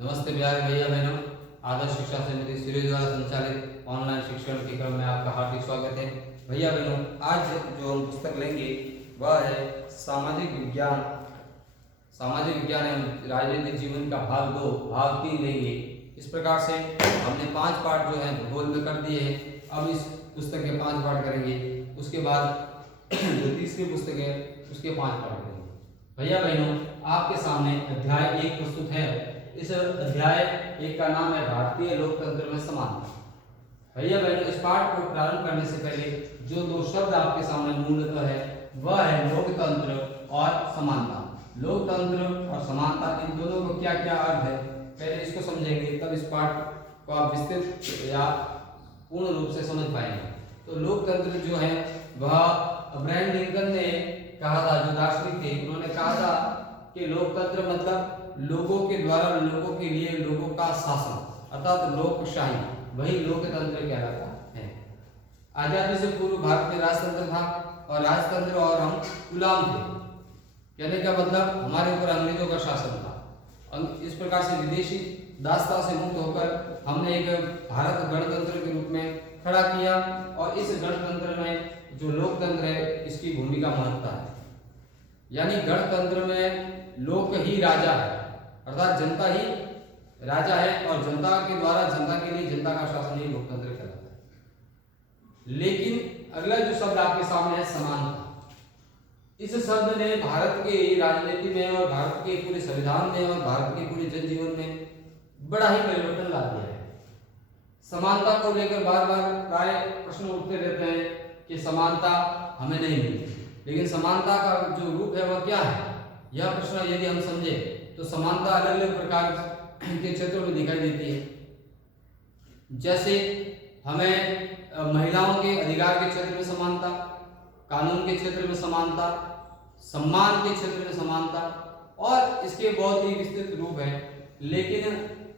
नमस्ते प्यारे भैया बहनों, आदर्श शिक्षा समिति सिरे द्वारा संचालित ऑनलाइन शिक्षण के क्रम में आपका हार्दिक स्वागत है। भैया बहनों, आज जो हम पुस्तक लेंगे वह है सामाजिक विज्ञान एवं राजनीतिक जीवन का भाग 2 भाग 3 लेंगे। इस प्रकार से हमने 5 पार्ट जो है भूगोल में कर दिए हैं। अब इस पुस्तक के 5 पार्ट करेंगे, उसके बाद जो तीसरी पुस्तक है उसके 5 पार्ट करेंगे। भैया बहनों, आपके सामने अध्याय 1 प्रस्तुत है। इस अध्याय 1 का नाम है भारतीय लोकतंत्र में समानता। भैया बहनों, इस पाठ को प्रारंभ करने से पहले जो 2 शब्द आपके सामने मूलतः है वह है लोकतंत्र और समानता। लोकतंत्र और समानता, इन दोनों को क्या क्या अर्थ है पहले इसको समझेंगे, तब इस पाठ को आप विस्तृत या पूर्ण रूप से समझ पाएंगे। तो लोकतंत्र जो है वह अब्राहम लिंकन ने कहा था, जो दार्शनिक थे, उन्होंने कहा था कि लोकतंत्र मतलब लोगों के द्वारा लोगों के लिए लोगों का शासन, अर्थात लोकशाही, वही लोकतंत्र कहलाता है। आजादी से पूर्व भारत में राजतंत्र था और राजतंत्र और हम गुलाम थे। कहने का मतलब हमारे ऊपर अंग्रेजों का शासन था। इस प्रकार से विदेशी दासता से मुक्त होकर हमने एक भारत गणतंत्र के रूप में खड़ा किया और इस गणतंत्र में जो लोकतंत्र है इसकी भूमिका महत्ता है। यानी गणतंत्र में लोक ही राजा है, अर्थात जनता ही राजा है और जनता के द्वारा जनता के लिए जनता का शासन ही लोकतंत्र कहलाता है। लेकिन अगला जो शब्द आपके सामने है समानता, इस शब्द ने भारत के राजनीति में और भारत के पूरे संविधान में और भारत के पूरे जनजीवन में बड़ा ही परिवर्तन ला दिया है। समानता को लेकर बार बार प्राय प्रश्न उठते रहते हैं कि समानता हमें नहीं मिली, लेकिन समानता का जो रूप है वह क्या है, यह प्रश्न यदि हम समझे तो समानता अलग अलग प्रकार के क्षेत्रों में दिखाई देती है। जैसे हमें महिलाओं के अधिकार के क्षेत्र में समानता, कानून के क्षेत्र में समानता, सम्मान के क्षेत्र में समानता, और इसके बहुत ही विस्तृत रूप है। लेकिन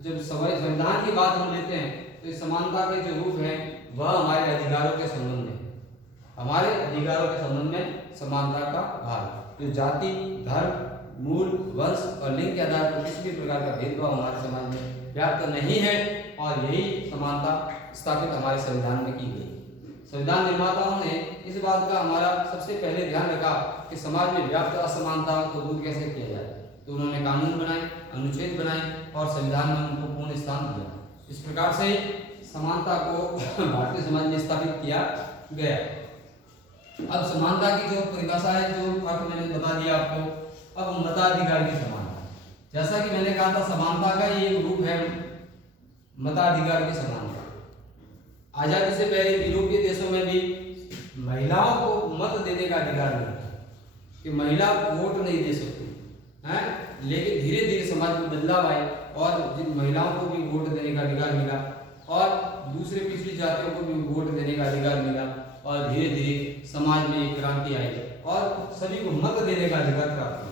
जब संविधान की बात हम लेते हैं तो इस समानता के जो रूप है वह हमारे अधिकारों के संबंध में, हमारे अधिकारों के संबंध में समानता का भाग, जो जाति, धर्म, मूल, वंश और लिंग के आधार पर किसी भी प्रकार का भेदभाव हमारे समाज में व्याप्त नहीं है, और यही समानता स्थापित हमारे संविधान में की गई। संविधान निर्माताओं ने इस बात का हमारा सबसे पहले ध्यान रखा कि समाज में व्याप्त असमानता को दूर कैसे किया जाए, तो उन्होंने कानून बनाए, अनुच्छेद बनाए और संविधान में उनको पूर्ण स्थान दिया। इस प्रकार से समानता को भारतीय समाज में स्थापित किया गया। अब समानता की जो परिभाषा है, जो अर्थ मैंने बता दिया आपको। अब मताधिकार की समानता, जैसा कि मैंने कहा था समानता का ये एक रूप है मताधिकार की समानता। आजादी से पहले यूरोपीय देशों में भी महिलाओं को मत देने का अधिकार नहीं था, कि महिला वोट नहीं दे सकती है। लेकिन धीरे धीरे समाज में बदलाव आए और जिन महिलाओं को भी वोट देने का अधिकार मिला और दूसरे पिछड़ी जातियों को भी वोट देने का अधिकार मिला, और धीरे धीरे समाज में एक क्रांति आई और सभी को मत देने का अधिकार प्राप्त हुआ।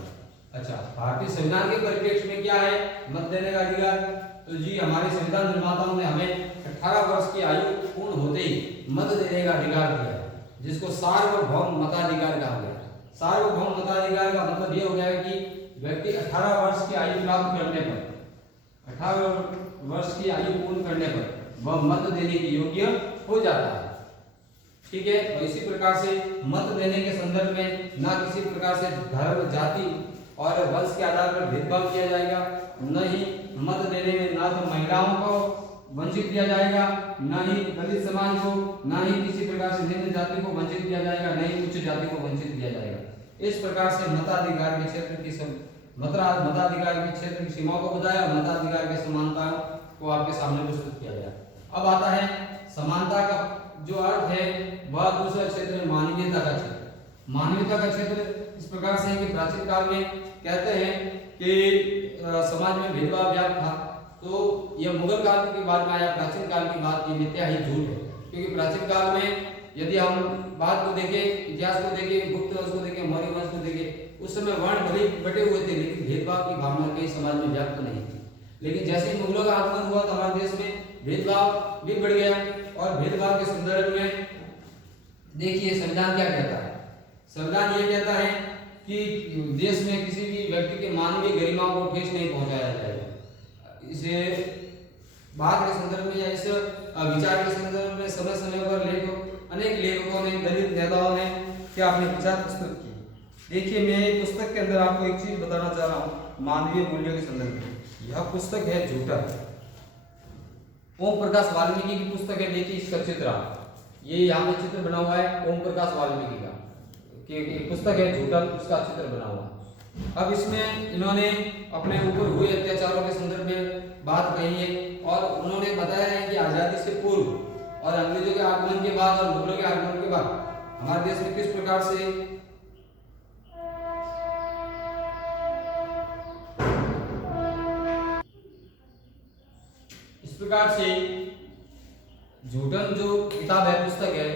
अच्छा, भारतीय संविधान के परिप्रेक्ष्य में क्या है मत देने का अधिकार? तो जी, हमारे संविधान निर्माताओं ने हमें 18 वर्ष की आयु पूर्ण होते ही मत देने का अधिकार दिया है, जिसको सार्वभौम मताधिकार कहा गया। सार्वभौम मताधिकार का मतलब यह हो गया कि व्यक्ति 18 वर्ष की आयु प्राप्त करने पर, 18 वर्ष की आयु पूर्ण करने पर वह मत देने के योग्य हो जाता है। ठीक है, तो इसी प्रकार से मत देने के संदर्भ में ना किसी प्रकार से धर्म, जाति और वंश के आधार पर भेदभाव किया जाएगा, न ही मत देने में ना तो महिलाओं को वंचित किया जाएगा, न ही दलित समाज को, न ही किसी प्रकार से निम्न जाति को वंचित किया जाएगा, न ही उच्च जाति को वंचित किया जाएगा। इस प्रकार से मताधिकार के क्षेत्र की मताधिकार के क्षेत्र की सीमाओं को बताया, मताधिकार की समानता को आपके सामने प्रस्तुत किया गया। अब आता है समानता का जो अर्थ है वह दूसरा क्षेत्र है मानवीयता का क्षेत्र। मानवीयता का क्षेत्र इस प्रकार से है कि प्राचीन काल में कहते हैं कि समाज में भेदभाव व्याप्त था, तो यह मुगल काल के बाद में आया। प्राचीन काल की बात ये मिथ्या ही झूठ है, क्योंकि प्राचीन काल में यदि हम बात को देखें, इतिहास को देखें, गुप्त वंश को देखें, मौर्य वंश को देखें, उस समय वर्ण भले बटे हुए थे, लेकिन भेदभाव की भावना कई समाज में व्याप्त नहीं थी। लेकिन जैसे ही मुगलों का आगमन हुआ तो हमारे देश में भेदभाव भी बढ़ गया, और भेदभाव के संदर्भ में देखिए संविधान क्या कहता है। संविधान ये कहता है कि देश में किसी भी व्यक्ति के मानवीय गरिमा को ठेस नहीं पहुंचाया जाएगा। इस इसे बात के संदर्भ में या इस विचार के संदर्भ में समय समय पर अनेक लेखकों ने, दलित नेताओं ने क्या अपने विचार प्रस्तुत किए। देखिए, मैं पुस्तक के अंदर आपको एक चीज बताना चाह रहा हूँ मानवीय मूल्यों के संदर्भ में। यह पुस्तक है झूठन, ओम प्रकाश वाल्मीकि की पुस्तक है। देखिए इसका चित्र, ये यहाँ पे चित्र बना हुआ है ओम प्रकाश वाल्मीकि का, कि पुस्तक है झूठन, उसका चित्र बना हुआ है। अब इसमें इन्होंने अपने ऊपर हुए अत्याचारों के संदर्भ में बात कही है और उन्होंने बताया है कि आजादी से पूर्व और अंग्रेजों के आगमन के बाद और मुगलों के आगमन के बाद हमारे देश में किस प्रकार से इस प्रकार से झूठन जो किताब है, पुस्तक है,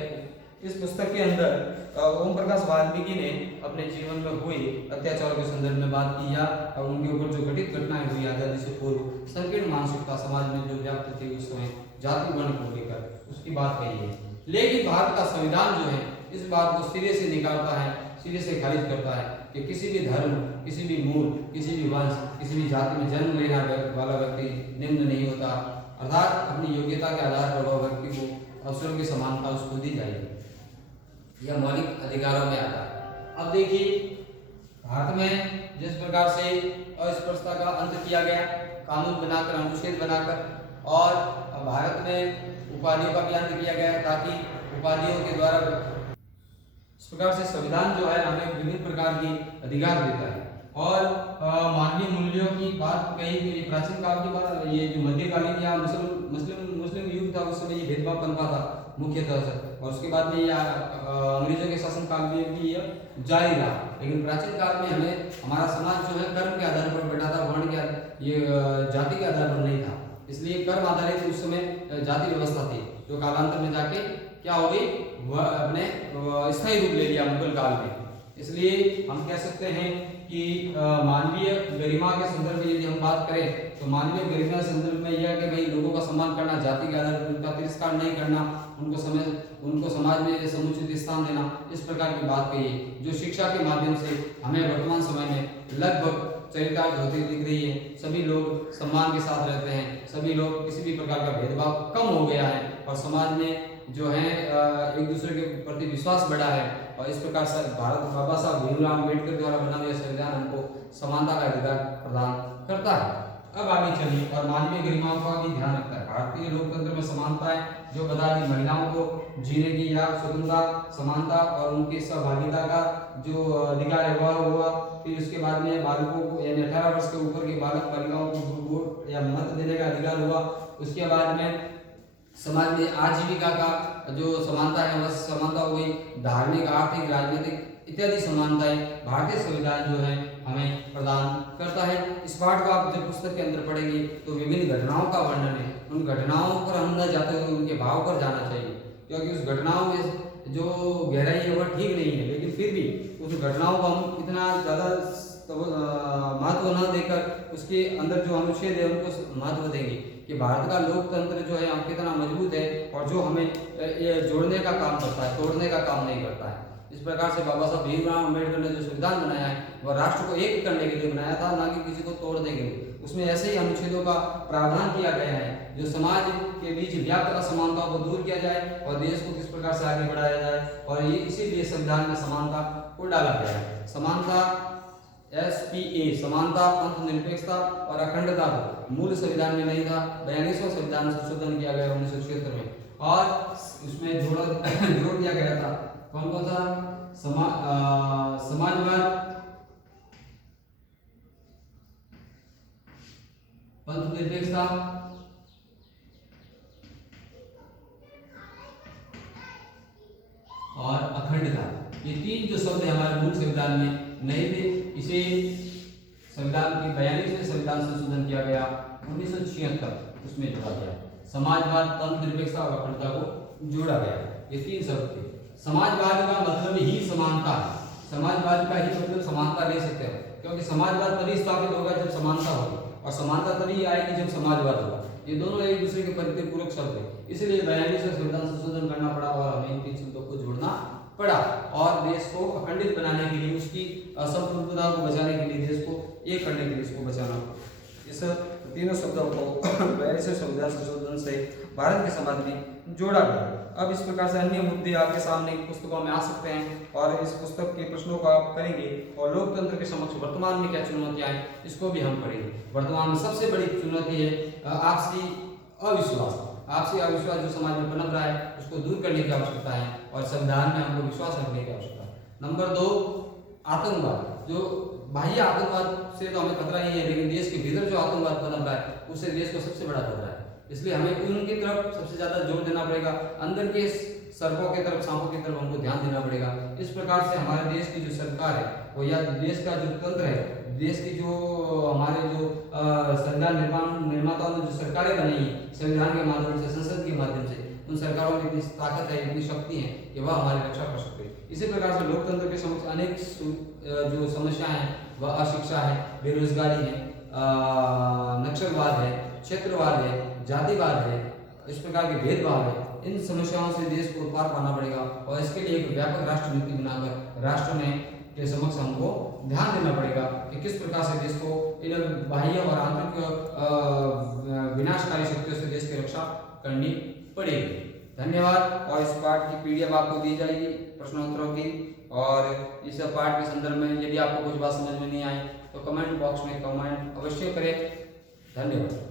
इस पुस्तक के अंदर ओम प्रकाश वाल्मीकि ने अपने जीवन में हुए अत्याचार के संदर्भ में बात की और उनके ऊपर जो घटित घटनाएं हुई आजादी से पूर्व, संकीर्ण मानसिकता समाज में जो व्याप्त थी उस समय जाति वर्ण को लेकर, उसकी बात कही है। लेकिन भारत का संविधान जो है इस बात को सिरे से निकालता है, सिरे से खारिज करता है कि किसी भी धर्म, किसी भी मूल, किसी भी वंश, किसी भी जाति में जन्म लेने वाला व्यक्ति निम्न नहीं होता, अर्थात अपनी योग्यता के आधार पर वह व्यक्ति को अवसरों की समानता उसको दी जाएगी। यह मौलिक अधिकारों में आता है। अब देखिए, भारत में जिस प्रकार से अस्पृश्यता का अंत किया गया, कानून बनाकर, अनुच्छेद बनाकर, और भारत में उपाधियों का भी अंत किया गया ताकि उपाधियों के द्वारा इस प्रकार से संविधान जो है हमें विभिन्न प्रकार की अधिकार देता है। और मानवीय मूल्यों की बात कही गई, प्राचीन काल की बात, ये जो मध्यकालीन या मुस्लिम युग था उस समय ये भेदभाव पनपा था मुख्यतः से, और उसके बाद में अंग्रेजों के शासन काल में भी यह जारी रहा। लेकिन प्राचीन काल में हमें हमारा समाज जो है कर्म के आधार पर बैठा था, वर्ण के ये जाति के आधार पर नहीं था, इसलिए कर्म आधारित उस समय जाति व्यवस्था थी, जो कालांतर में जाके क्या हो गई, वह अपने स्थायी रूप ले लिया मुगल काल में। इसलिए हम कह सकते हैं कि मानवीय गरिमा के संदर्भ में यदि हम बात करें तो मानवीय गरिमा के संदर्भ में यह कि भाई लोगों का सम्मान करना, जाति के आधार पर उनका तिरस्कार नहीं करना, उनको समाज में समुचित स्थान देना, इस प्रकार की बात कही है, जो शिक्षा के माध्यम से हमें वर्तमान समय में लगभग चरितार्थ होती दिख रही है। सभी लोग सम्मान के साथ रहते हैं, सभी लोग किसी भी प्रकार का भेदभाव कम हो गया है और समाज में जो है एक दूसरे के प्रति विश्वास बढ़ा है। और इस प्रकार से भारत बाबा साहब भीमराव अम्बेडकर द्वारा बना हुआ संविधान हमको समानता का अधिकार प्रदान करता है। अब आगे चलिए, और मानवीय गरिमाओं का भी ध्यान रखता है। भारतीय लोकतंत्र में समानता है जो बता दी महिलाओं को जीने की या स्वतंत्रता, समानता और उनकी सहभागिता का जो अधिकार है वह हुआ। फिर उसके बाद में बालकों को यानी 18 वर्ष के ऊपर के बालक बालिकाओं को वोट या मत देने का अधिकार हुआ। उसके बाद में समाज में आजीविका का जो समानता है वह समानता हो गई। धार्मिक, आर्थिक, राजनीतिक इत्यादि समानताएं भारतीय संविधान जो है हमें प्रदान करता है। इस पाठ को आप जब पुस्तक के अंदर पढ़ेंगे तो विभिन्न घटनाओं का वर्णन है, उन घटनाओं पर हम न जाते हुए उनके भाव पर जाना चाहिए, क्योंकि उस घटनाओं में जो गहराई है वह ठीक नहीं है, लेकिन फिर भी उस घटनाओं को हम इतना ज़्यादा महत्व न देकर उसके अंदर जो अनुच्छेद है उनको महत्व देंगे कि भारत का लोकतंत्र जो है कितना मजबूत है और जो हमें जोड़ने का काम करता है, तोड़ने का काम नहीं करता है। इस प्रकार से बाबा साहब भीमराव अम्बेडकर ने जो संविधान बनाया है वह राष्ट्र को एक करने के लिए बनाया था, ना कि किसी को तोड़ने के लिए। उसमें ऐसे ही अनुच्छेदों का प्रावधान किया गया है जो समाज के बीच व्याप्त असमानताओं को दूर किया जाए और देश को किस प्रकार से आगे बढ़ाया जाए, और ये इसीलिए संविधान में समानता को डाला गया है। समानता SPA, समानता, पंथ निरपेक्षता और अखंडता को मूल संविधान में नहीं था, 42वां संविधान संशोधन किया गया 1976 में, और उसमें जोड़ दिया गया था कौन कौन सा, समाजवाद, पंथ निरपेक्षता और अखंडता। ये तीन जो शब्द हमारे मूल संविधान में नहीं थे, इसे संविधान की 42वें संविधान संशोधन किया गया 1976, उसमें जोड़ा गया। समाजवाद, पंथ निरपेक्षता और अखंडता को जोड़ा गया। ये तीन शब्द थे। समाजवाद का मतलब ही समानता है, समाजवाद का ही मतलब समानता ले सकते हैं, क्योंकि समाजवाद तभी स्थापित होगा जब समानता होगी, और समानता तभी आएगी जब समाजवाद होगा। ये दोनों एक दूसरे के परिपूरक शब्द है, इसलिए 42वें संविधान संशोधन करना पड़ा और हमें इन तीन शब्दों को जोड़ना पड़ा, और देश को अखंडित बनाने के लिए, उसकी संप्रभुता को बचाने के लिए, देश को एक करने के लिए इसको बचाना। इस तीनों शब्दों को ऐसे शब्द संशोधन से भारत के समाज में जोड़ा गया। अब इस प्रकार से अन्य मुद्दे आपके सामने पुस्तकों में आ सकते हैं और इस पुस्तक के प्रश्नों को आप करेंगे और लोकतंत्र के समक्ष वर्तमान में क्या चुनौतियां हैं इसको भी हम पढ़ेंगे। वर्तमान में सबसे बड़ी चुनौती है आपसी अविश्वास। आपसी अविश्वास जो समाज में पनप रहा है उसको दूर करने की आवश्यकता है और संविधान में हमको विश्वास रखने की आवश्यकता है। नंबर 2, आतंकवाद। जो बाह्य आतंकवाद से तो हमें खतरा ही है, लेकिन देश के भीतर जो आतंकवाद पनप रहा है उससे देश को सबसे बड़ा खतरा है, इसलिए हमें उनकी तरफ सबसे ज्यादा जोर देना पड़ेगा। अंदर के सर्पों की तरफ, सांपों की तरफ हमको ध्यान देना पड़ेगा। इस प्रकार से हमारे देश की जो सरकार है वो या देश का जो तंत्र है, देश की जो हमारे जो संविधान निर्माताओं ने जो सरकारें बनाई है संविधान के माध्यम से, संसद के माध्यम से, उन सरकारों में इतनी ताकत है, इतनी शक्ति है कि वह हमारी रक्षा कर सकते हैं। इसी प्रकार से लोकतंत्र के समक्ष अनेक जो समस्याएं हैं वह अशिक्षा है, बेरोजगारी है, नक्सलवाद है, क्षेत्रवाद है, जातिवाद है, इस प्रकार के भेदभाव है। इन समस्याओं से देश को पार पाना पड़ेगा और इसके लिए एक व्यापक राष्ट्र नीति बनाकर राष्ट्र में के समक्ष हमको ध्यान देना पड़ेगा कि किस प्रकार से देश को इन बाह्य और आंतरिक विनाशकारी शक्तियों से देश की रक्षा करनी पड़ेगी। धन्यवाद। और इस पाठ की PDF आपको दी जाएगी प्रश्नोत्तरों की, और इस पाठ के संदर्भ में यदि आपको कुछ बात समझ में नहीं आए तो कमेंट बॉक्स में कमेंट अवश्य करें। धन्यवाद।